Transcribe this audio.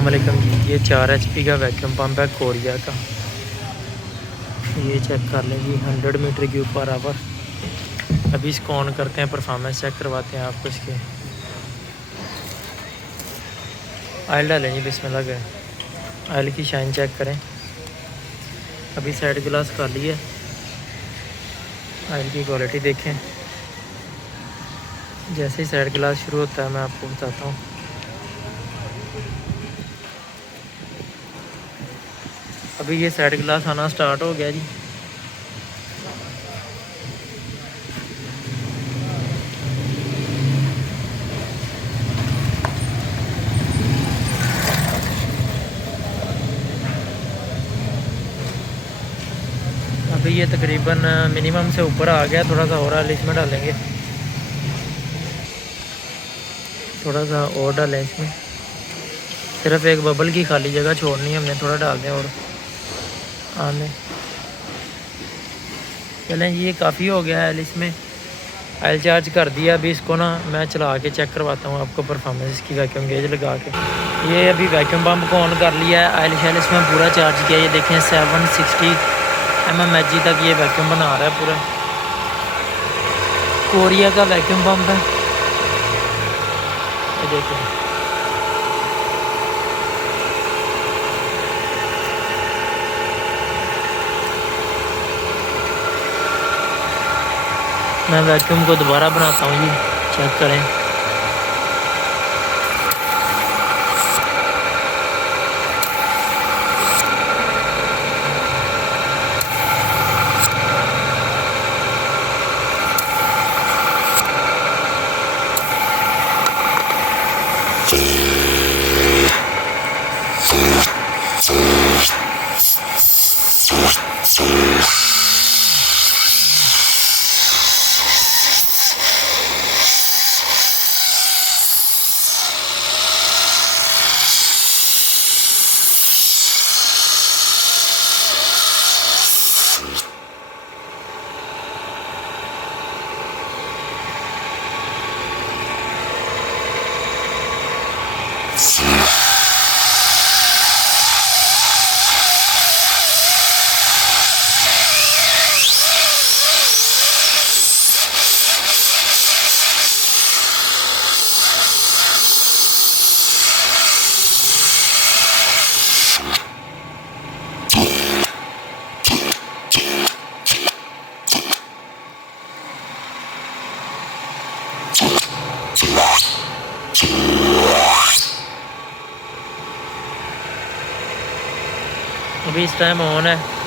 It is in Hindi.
अस्सलाम वालेकुम जी। ये 4 HP का वैक्यूम पंप है कोरिया का। ये चेक कर लें जी, 100 मीटर के ऊपर आवर। अभी इसको ऑन करते हैं, परफॉर्मेंस चेक करवाते हैं आपको इसके। ऑयल डालें जी, बिस्मिल्लाह करें। ऑयल की शाइन चेक करें। अभी साइड ग्लास खाली है। ऑयल की क्वालिटी देखें। जैसे ही साइड ग्लास शुरू होता है मैं आपको बताता हूँ। अभी ये साइड ग्लास आना स्टार्ट हो गया जी। अभी ये तकरीबन मिनिमम से ऊपर आ गया। थोड़ा सा और ऑयल इसमें डालेंगे, थोड़ा सा और डालें इसमें। सिर्फ एक बबल की खाली जगह छोड़नी है हमने, थोड़ा डाल दें और आने। चलें जी, ये काफ़ी हो गया है। इसमें ऑयल चार्ज कर दिया। अभी इसको ना मैं चला के चेक करवाता हूँ आपको परफॉर्मेंस इसकी, वैक्यूम गेज लगा के। ये अभी वैक्यूम पंप को ऑन कर लिया है। ऑयल शैल इसमें पूरा चार्ज किया। ये देखें 760 mmHg तक ये वैक्यूम बना रहा है पूरा। कोरिया का वैक्यूम पंप है ये देखें। मैं वैक्यूम को दोबारा बनाता हूँ जी, चेक करें। अभी इस टाइम ऑन है।